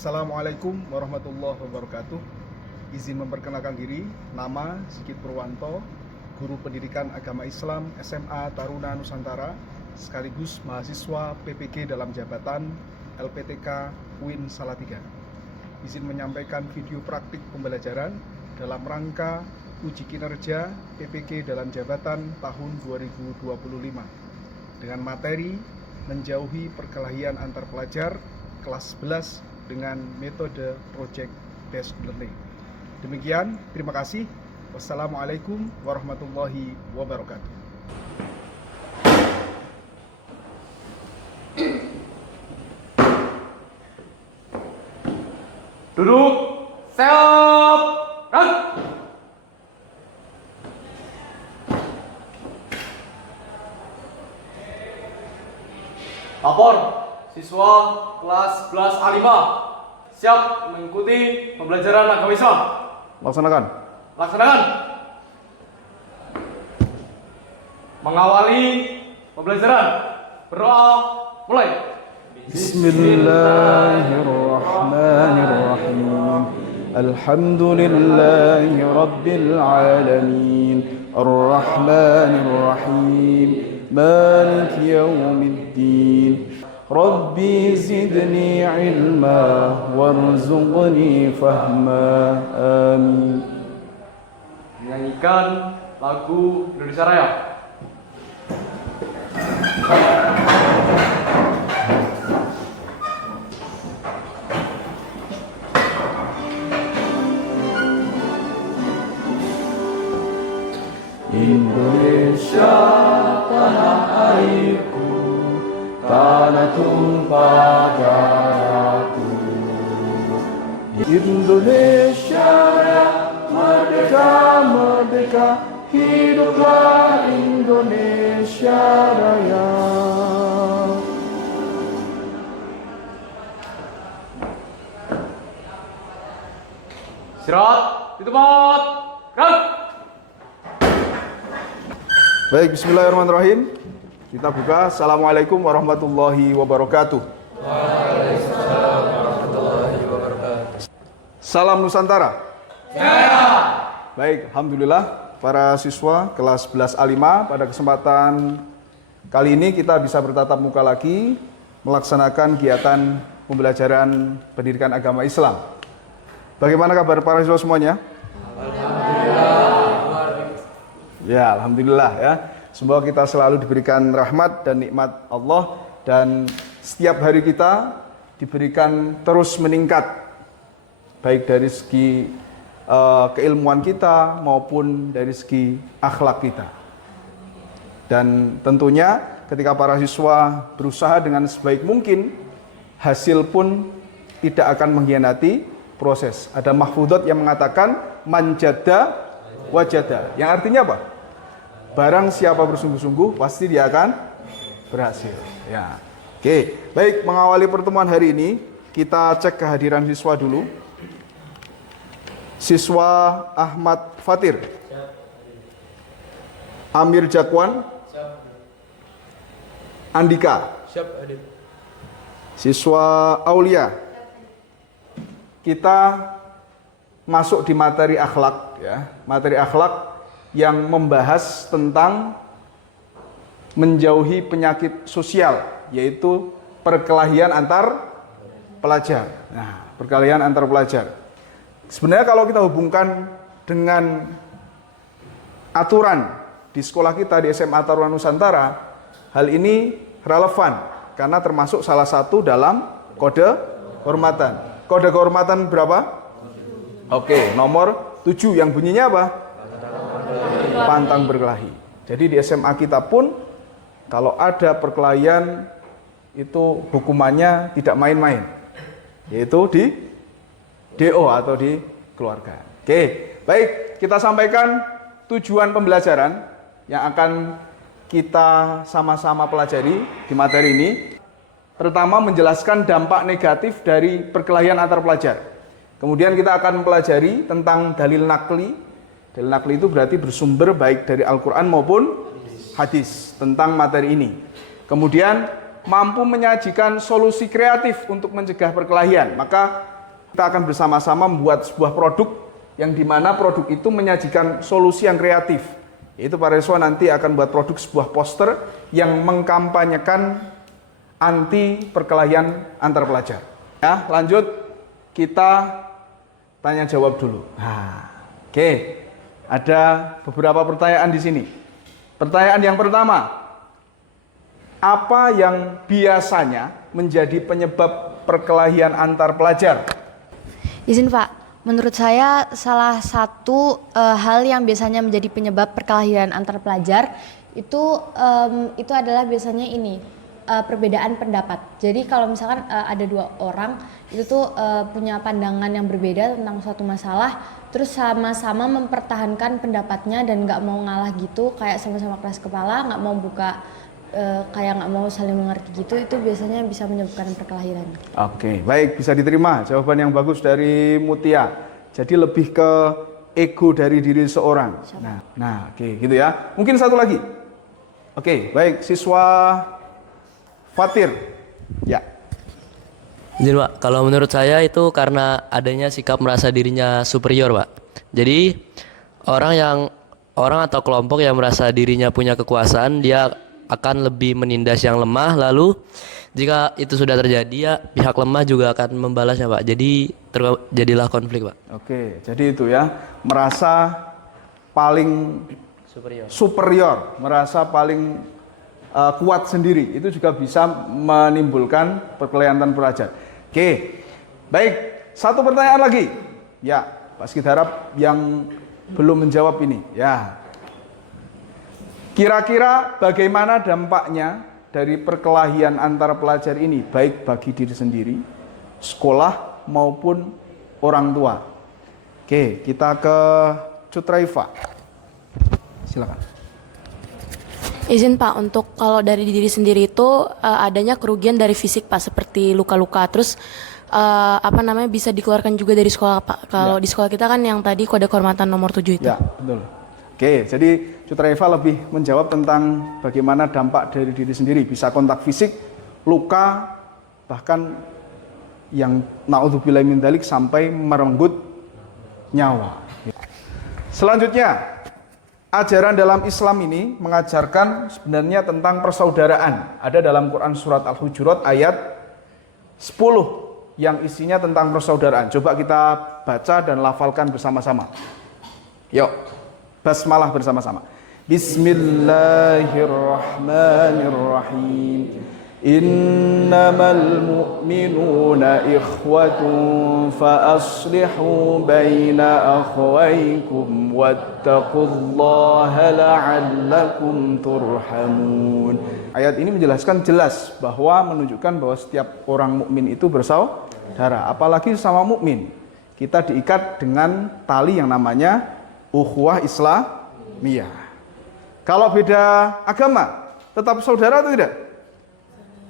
Assalamualaikum warahmatullahi wabarakatuh. Izin memperkenalkan diri, nama Sigit Purwanto, Guru Pendidikan Agama Islam SMA Taruna Nusantara, sekaligus mahasiswa PPG dalam jabatan LPTK UIN Salatiga. Izin menyampaikan video praktik pembelajaran dalam rangka uji kinerja PPG dalam jabatan tahun 2025 dengan materi menjauhi perkelahian antar pelajar kelas 11 dengan metode Project Based Learning. Demikian, terima kasih. Wassalamualaikum warahmatullahi wabarakatuh. Duduk, siap, gerak. Lapor, siswa kelas 11 A5 siap mengikuti pembelajaran agama Islam. Laksanakan. Laksanakan. Mengawali pembelajaran, berdoa, mulai. Bismillahirrahmanirrahim. Alhamdulillahi rabbil alamin. Ar-Rahmanir-Rahim. Maliki yaumiddin. Rabbi zidni ilma warzuqni fahma. Amin. Menyanyikan lagu Indonesia Raya. Indonesia tanah airku, tanah tumpah darahku. Indonesia merdeka, merdeka, hiduplah Indonesia Raya. Istirahat di tempat. Gerak. Baik, bismillahirrahmanirrahim. Kita buka. Assalamualaikum warahmatullahi wabarakatuh. Waalaikumsalam warahmatullahi wabarakatuh. Salam Nusantara. Jaya. Baik, alhamdulillah para siswa kelas 11 A5 pada kesempatan kali ini kita bisa bertatap muka lagi melaksanakan kegiatan pembelajaran pendidikan agama Islam. Bagaimana kabar para siswa semuanya? Ya, alhamdulillah ya. Semoga kita selalu diberikan rahmat dan nikmat Allah dan setiap hari kita diberikan terus meningkat baik dari segi keilmuan kita maupun dari segi akhlak kita. Dan tentunya ketika para siswa berusaha dengan sebaik mungkin, hasil pun tidak akan mengkhianati proses. Ada mahfudot yang mengatakan manjada wajada. Yang artinya apa? Barang siapa bersungguh-sungguh pasti dia akan berhasil. Ya. Oke, baik, mengawali pertemuan hari ini kita cek kehadiran siswa dulu. Siswa Ahmad Fatir. Amir Jakwan. Andika. Siswa Aulia. Kita masuk di materi akhlak ya. Materi akhlak yang membahas tentang menjauhi penyakit sosial, yaitu perkelahian antar pelajar. Nah, perkelahian antar pelajar. Sebenarnya kalau kita hubungkan dengan aturan di sekolah kita di SMA Taruna Nusantara, hal ini relevan karena termasuk salah satu dalam kode kehormatan. Kode kehormatan berapa? Oke, nomor 7 yang bunyinya apa? Pantang berkelahi. Jadi di SMA kita pun kalau ada perkelahian itu hukumannya tidak main-main, yaitu di DO atau di keluarga. Oke, baik, kita sampaikan tujuan pembelajaran yang akan kita sama-sama pelajari di materi ini. Pertama, menjelaskan dampak negatif dari perkelahian antar pelajar. Kemudian kita akan mempelajari tentang dalil nakli. Dalil nakli itu berarti bersumber baik dari Al-Quran maupun hadis tentang materi ini. Kemudian mampu menyajikan solusi kreatif untuk mencegah perkelahian, maka kita akan bersama-sama membuat sebuah produk yang dimana produk itu menyajikan solusi yang kreatif. Yaitu para siswa nanti akan buat produk sebuah poster yang mengkampanyekan anti perkelahian antar pelajar. Ya, lanjut kita tanya jawab dulu. Oke. Ada beberapa pertanyaan di sini. Pertanyaan yang pertama, apa yang biasanya menjadi penyebab perkelahian antar pelajar? Izin Pak, menurut saya salah satu hal yang biasanya menjadi penyebab perkelahian antar pelajar itu adalah biasanya ini perbedaan pendapat. Jadi kalau misalkan ada dua orang itu tuh punya pandangan yang berbeda tentang suatu masalah, terus sama-sama mempertahankan pendapatnya dan nggak mau ngalah gitu, kayak sama-sama keras kepala, nggak mau buka kayak nggak mau saling mengerti gitu, itu biasanya bisa menyebabkan perkelahian. Oke, baik, bisa diterima jawaban yang bagus dari Mutia. Jadi lebih ke ego dari diri seorang. Nah, oke, gitu ya. Mungkin satu lagi. Oke, baik, siswa Fatir. Ya. Izin Pak, kalau menurut saya itu karena adanya sikap merasa dirinya superior Pak. Jadi orang atau kelompok yang merasa dirinya punya kekuasaan, dia akan lebih menindas yang lemah, lalu jika itu sudah terjadi ya pihak lemah juga akan membalasnya Pak. Jadi terjadilah konflik Pak. Oke, jadi itu ya, merasa paling superior, merasa paling kuat sendiri, itu juga bisa menimbulkan perkelahian antar pelajar. Oke, baik, satu pertanyaan lagi. Ya, Pak Sigit harap yang belum menjawab ini. Ya, kira-kira bagaimana dampaknya dari perkelahian antar pelajar ini, baik bagi diri sendiri, sekolah maupun orang tua? Oke, kita ke Cutraifa. Silakan. Izin Pak, untuk kalau dari diri sendiri itu adanya kerugian dari fisik Pak, seperti luka-luka, terus bisa dikeluarkan juga dari sekolah Pak. Kalau di sekolah kita kan yang tadi kode kehormatan nomor 7 itu. Ya, betul. Oke, jadi Cutraifa lebih menjawab tentang bagaimana dampak dari diri sendiri, bisa kontak fisik, luka, bahkan yang naudzubillah min dzalik sampai merenggut nyawa. Selanjutnya, ajaran dalam Islam ini mengajarkan sebenarnya tentang persaudaraan. Ada dalam Quran surat Al-Hujurat ayat 10 yang isinya tentang persaudaraan. Coba kita baca dan lafalkan bersama-sama. Yuk, basmalah bersama-sama. Bismillahirrahmanirrahim. Innamal mu'minuna ikhwatun fa aslihu baina akhwaykum wattaqullaha la'allakum turhamun. Ayat ini menjelaskan jelas bahwa menunjukkan bahwa setiap orang mukmin itu bersaudara, apalagi sama mukmin. Kita diikat dengan tali yang namanya ukhuwah Islamiyah. Kalau beda agama, tetap saudara atau tidak?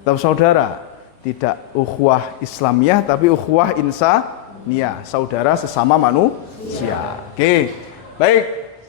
Tetap saudara, tidak ukhuwah Islamiyah tapi ukhuwah insaniyah, saudara sesama manusia. Oke, baik.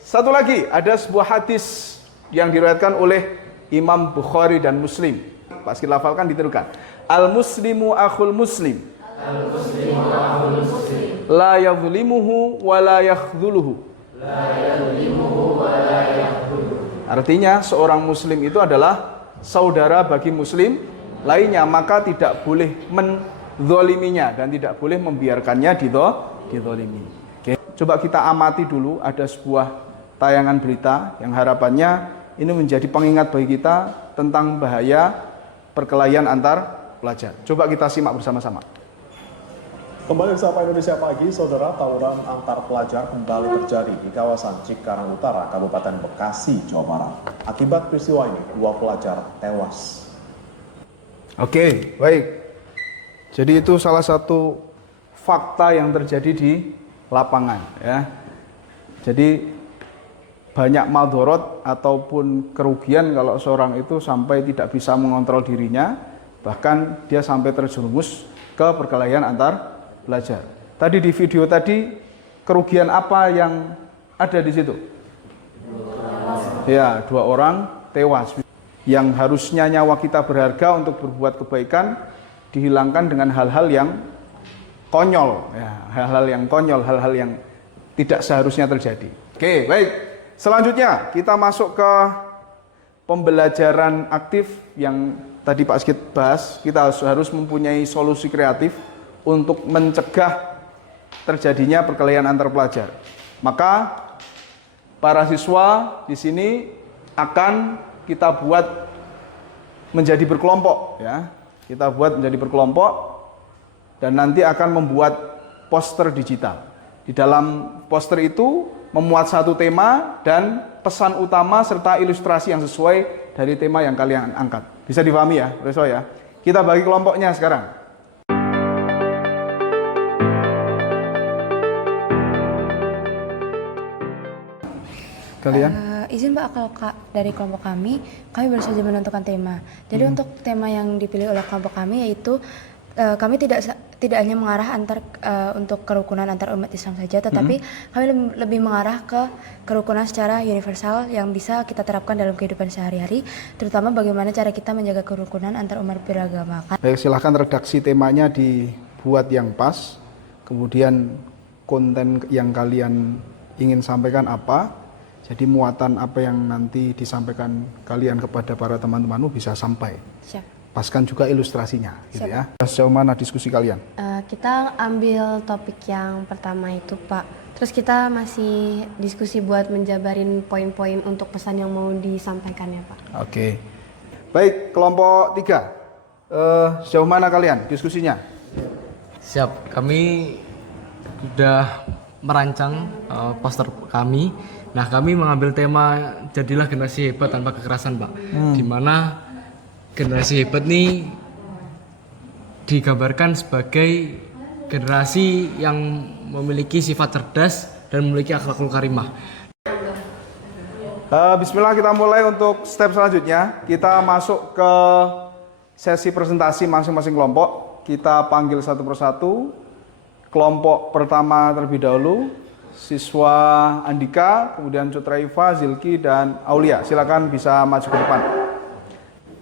Satu lagi, ada sebuah hadis yang diriwayatkan oleh Imam Bukhari dan Muslim. Pak Sigit lafalkan, ditirukan. Al-muslimu akhul muslim. Al-muslimu akhul muslim. La yadhlimuhu wa la yakhdhuluhu. La yadhlimuhu wa la yakhdhuluhu. Artinya seorang muslim itu adalah saudara bagi muslim lainnya, maka tidak boleh menzoliminya dan tidak boleh membiarkannya dizolimi. Oke. Coba kita amati dulu, ada sebuah tayangan berita yang harapannya ini menjadi pengingat bagi kita tentang bahaya perkelahian antar pelajar. Coba kita simak bersama-sama. Kembali bersama Indonesia Pagi, saudara, tawuran antar pelajar kembali terjadi di kawasan Cikarang Utara, Kabupaten Bekasi, Jawa Barat. Akibat peristiwa ini, 2 pelajar tewas. Oke, baik. Jadi itu salah satu fakta yang terjadi di lapangan, ya. Jadi banyak madorot ataupun kerugian kalau seorang itu sampai tidak bisa mengontrol dirinya, bahkan dia sampai terjerumus ke perkelahian antar pelajar. Tadi di video tadi, kerugian apa yang ada di situ? Ya, 2 orang tewas. yang harusnya nyawa kita berharga untuk berbuat kebaikan dihilangkan dengan hal-hal yang konyol, ya, hal-hal yang konyol, hal-hal yang tidak seharusnya terjadi. Oke, baik. Selanjutnya kita masuk ke pembelajaran aktif yang tadi Pak Sigit bahas. Kita harus mempunyai solusi kreatif untuk mencegah terjadinya perkelahian antar pelajar. Maka para siswa di sini akan kita buat menjadi berkelompok, ya. Kita buat menjadi berkelompok dan nanti akan membuat poster digital. Di dalam poster itu memuat satu tema dan pesan utama serta ilustrasi yang sesuai dari tema yang kalian angkat. Bisa dipahami ya, Reso ya. Kita bagi kelompoknya sekarang. Kalian? Izin Pak, kalau dari kelompok kami baru saja menentukan tema. Jadi untuk tema yang dipilih oleh kelompok kami yaitu kami tidak hanya mengarah untuk kerukunan antar umat Islam saja, tetapi kami lebih mengarah ke kerukunan secara universal yang bisa kita terapkan dalam kehidupan sehari-hari, terutama bagaimana cara kita menjaga kerukunan antar umat beragama. Baik, silahkan redaksi temanya dibuat yang pas, kemudian konten yang kalian ingin sampaikan apa. Jadi muatan apa yang nanti disampaikan kalian kepada para teman-temanmu bisa sampai. Siap. Paskan juga ilustrasinya, gitu ya. Sejauh mana diskusi kalian? Kita ambil topik yang pertama itu, Pak. Terus kita masih diskusi buat menjabarin poin-poin untuk pesan yang mau disampaikannya, Pak. Oke. Baik, kelompok 3. Sejauh mana kalian diskusinya? Siap, kami sudah merancang poster kami. Nah, kami mengambil tema jadilah generasi hebat tanpa kekerasan, Pak. Di mana generasi hebat ini digambarkan sebagai generasi yang memiliki sifat cerdas dan memiliki akhlakul karimah. Bismillah, kita mulai untuk step selanjutnya. Kita masuk ke sesi presentasi masing-masing kelompok. Kita panggil satu persatu. Kelompok pertama terlebih dahulu, siswa Andika, kemudian Cutraifa, Zilki, dan Aulia. Silakan bisa maju ke depan.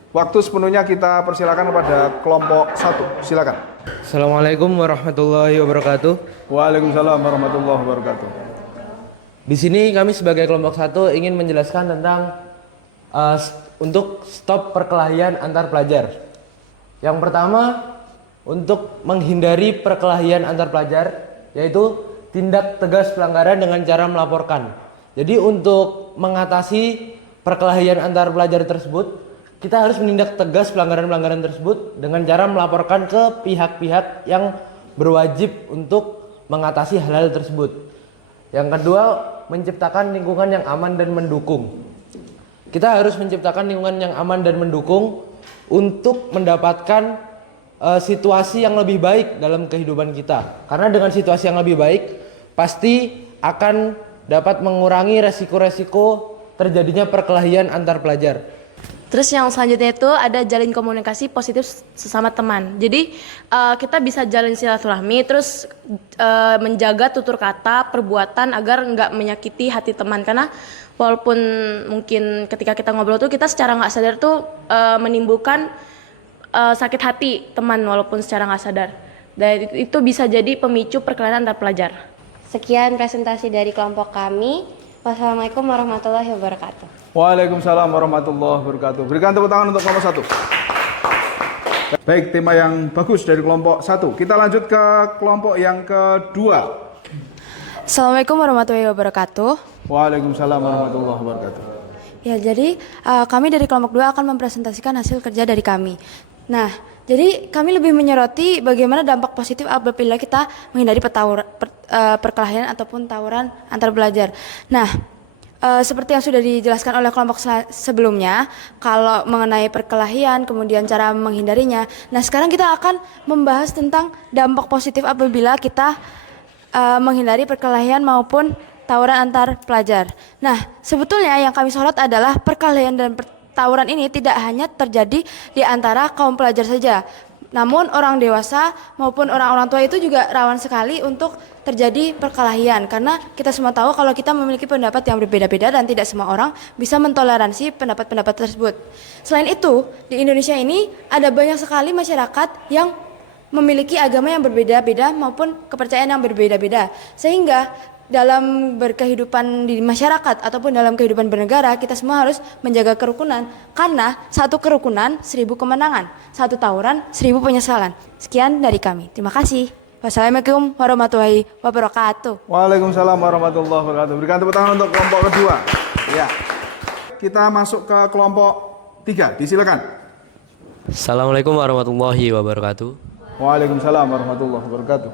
Waktu sepenuhnya kita persilakan kepada kelompok 1. Silakan. Assalamualaikum warahmatullahi wabarakatuh. Waalaikumsalam warahmatullahi wabarakatuh. Di sini kami sebagai kelompok 1 ingin menjelaskan tentang untuk stop perkelahian antar pelajar. Yang pertama, untuk menghindari perkelahian antar pelajar, yaitu tindak tegas pelanggaran dengan cara melaporkan. Jadi untuk mengatasi perkelahian antar pelajar tersebut, kita harus menindak tegas pelanggaran-pelanggaran tersebut dengan cara melaporkan ke pihak-pihak yang berwajib untuk mengatasi hal-hal tersebut. Yang kedua, menciptakan lingkungan yang aman dan mendukung. Kita harus menciptakan lingkungan yang aman dan mendukung untuk mendapatkan situasi yang lebih baik dalam kehidupan kita. Karena dengan situasi yang lebih baik, pasti akan dapat mengurangi resiko-resiko terjadinya perkelahian antar pelajar. Terus yang selanjutnya itu ada jalin komunikasi positif sesama teman. Jadi kita bisa jalin silaturahmi, terus menjaga tutur kata, perbuatan agar nggak menyakiti hati teman. Karena walaupun mungkin ketika kita ngobrol tuh kita secara nggak sadar tuh menimbulkan sakit hati teman walaupun secara nggak sadar. Dan itu bisa jadi pemicu perkelahian antar pelajar. Sekian presentasi dari kelompok kami. Wassalamualaikum warahmatullahi wabarakatuh. Waalaikumsalam warahmatullahi wabarakatuh. Berikan tepuk tangan untuk kelompok 1. Baik, tema yang bagus dari kelompok 1. Kita lanjut ke kelompok yang kedua. Assalamualaikum warahmatullahi wabarakatuh. Waalaikumsalam warahmatullahi wabarakatuh. Ya, jadi kami dari kelompok 2 akan mempresentasikan hasil kerja dari kami. Nah, jadi kami lebih menyoroti bagaimana dampak positif apabila kita menghindari perkelahian ataupun tawuran antar pelajar. Nah, seperti yang sudah dijelaskan oleh kelompok sebelumnya, kalau mengenai perkelahian, kemudian cara menghindarinya. Nah, sekarang kita akan membahas tentang dampak positif apabila kita menghindari perkelahian maupun tawuran antar pelajar. Nah, sebetulnya yang kami sorot adalah perkelahian dan tawuran ini tidak hanya terjadi di antara kaum pelajar saja. Namun orang dewasa maupun orang-orang tua itu juga rawan sekali untuk terjadi perkelahian karena kita semua tahu kalau kita memiliki pendapat yang berbeda-beda dan tidak semua orang bisa mentoleransi pendapat-pendapat tersebut. Selain itu, di Indonesia ini ada banyak sekali masyarakat yang memiliki agama yang berbeda-beda maupun kepercayaan yang berbeda-beda. Sehingga dalam berkehidupan di masyarakat ataupun dalam kehidupan bernegara, kita semua harus menjaga kerukunan karena satu kerukunan 1000 kemenangan, satu tawuran 1000 penyesalan. Sekian dari kami. Terima kasih. Wassalamualaikum warahmatullahi wabarakatuh. Waalaikumsalam warahmatullahi wabarakatuh. Berikan tepuk tangan untuk kelompok kedua. Ya. Kita masuk ke kelompok 3. Disilakan. Assalamualaikum warahmatullahi wabarakatuh. Waalaikumsalam warahmatullahi wabarakatuh.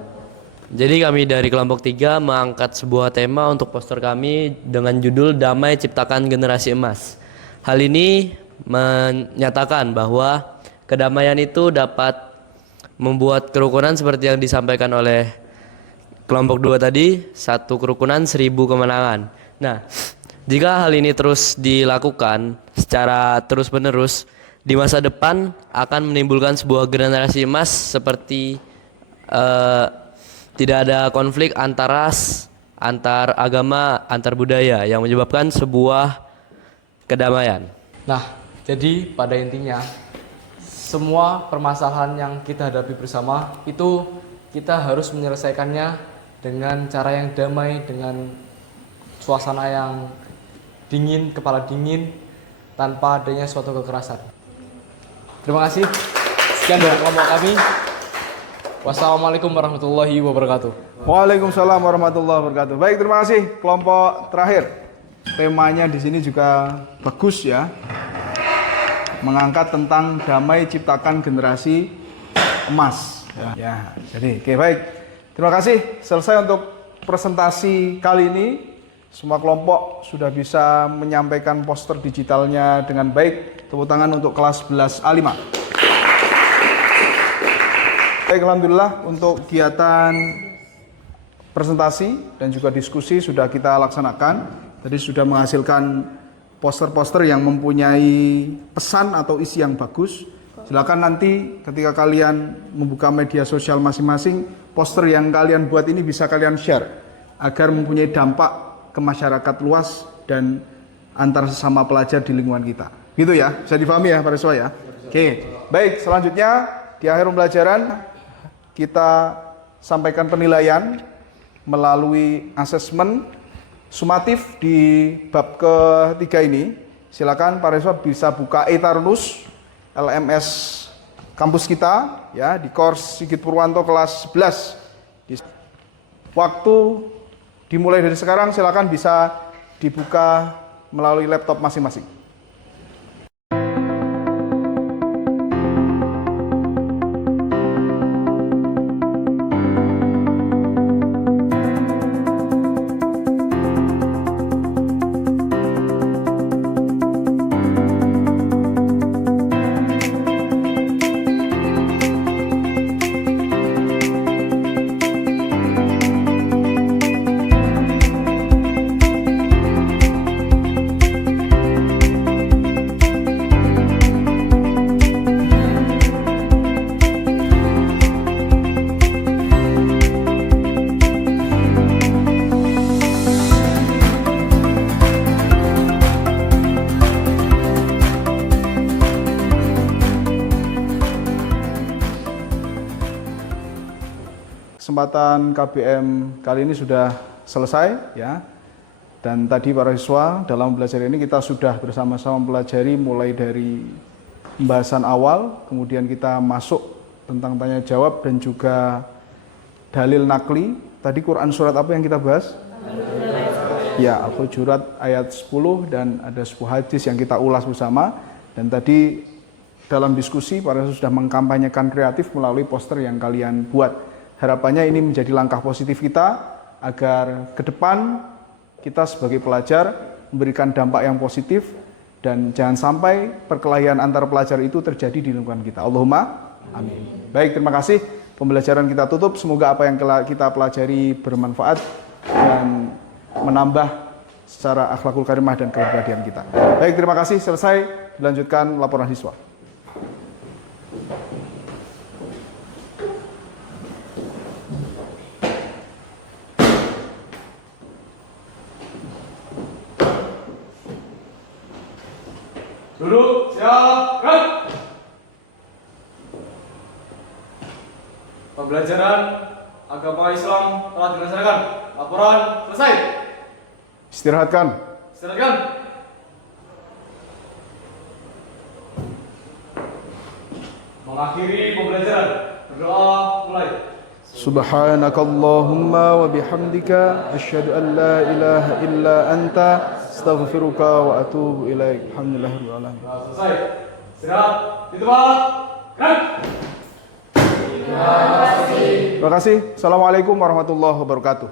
Jadi kami dari kelompok 3 mengangkat sebuah tema untuk poster kami dengan judul Damai Ciptakan Generasi Emas. Hal ini menyatakan bahwa kedamaian itu dapat membuat kerukunan seperti yang disampaikan oleh kelompok 2 tadi, satu kerukunan 1000 kemenangan. Nah, jika hal ini terus dilakukan secara terus-menerus, di masa depan akan menimbulkan sebuah generasi emas seperti tidak ada konflik antar ras, antar agama, antar budaya yang menyebabkan sebuah kedamaian. Nah, jadi pada intinya semua permasalahan yang kita hadapi bersama itu kita harus menyelesaikannya dengan cara yang damai, dengan suasana yang dingin, kepala dingin, tanpa adanya suatu kekerasan. Terima kasih. Sekian dari kelompok kami. Wassalamualaikum warahmatullahi wabarakatuh. Waalaikumsalam warahmatullahi wabarakatuh. Baik, terima kasih. Kelompok terakhir. Temanya di sini juga bagus ya. Mengangkat tentang damai ciptakan generasi emas. Ya, jadi oke baik. Terima kasih. Selesai untuk presentasi kali ini. Semua kelompok sudah bisa menyampaikan poster digitalnya dengan baik. Tepuk tangan untuk kelas 11 A5. Baik, alhamdulillah untuk kegiatan presentasi dan juga diskusi sudah kita laksanakan. Tadi sudah menghasilkan poster-poster yang mempunyai pesan atau isi yang bagus. Silakan nanti ketika kalian membuka media sosial masing-masing, poster yang kalian buat ini bisa kalian share agar mempunyai dampak ke masyarakat luas dan antar sesama pelajar di lingkungan kita. Gitu ya, bisa dipahami ya para siswa ya. Oke, baik, selanjutnya di akhir pembelajaran kita sampaikan penilaian melalui asesmen sumatif di bab ketiga ini. Silakan para siswa bisa buka e-Tarunus LMS kampus kita ya di course Sigit Purwanto kelas 11. Waktu dimulai dari sekarang, silakan bisa dibuka melalui laptop masing-masing. Kesempatan KBM kali ini sudah selesai ya. Dan tadi para siswa dalam belajar ini kita sudah bersama-sama mempelajari mulai dari pembahasan awal, kemudian kita masuk tentang tanya jawab dan juga dalil nakli. Tadi Quran surat apa yang kita bahas? Ya, Al-Hujurat ayat 10 dan ada sebuah hadis yang kita ulas bersama. Dan tadi dalam diskusi para siswa sudah mengkampanyekan kreatif melalui poster yang kalian buat. Harapannya ini menjadi langkah positif kita agar ke depan kita sebagai pelajar memberikan dampak yang positif dan jangan sampai perkelahian antar pelajar itu terjadi di lingkungan kita. Allahumma amin. Baik, terima kasih. Pembelajaran kita tutup. Semoga apa yang kita pelajari bermanfaat dan menambah secara akhlakul karimah dan kepribadian kita. Baik, terima kasih. Selesai. Dilanjutkan laporan siswa. Duduk, siap, gerak. Pembelajaran agama Islam telah dilaksanakan. Laporan selesai. Istirahatkan. Silakan. Mengakhiri pembelajaran. Berdoa mulai. Subhanakallahumma wa bihamdika asyhadu an la ilaha illa anta astaghfiruka wa atubu ilaik. Alhamdulillahirabbil alamin. Nah, selesai. Istirahat di tempat. Gerak. Terima kasih. Assalamualaikum warahmatullahi wabarakatuh.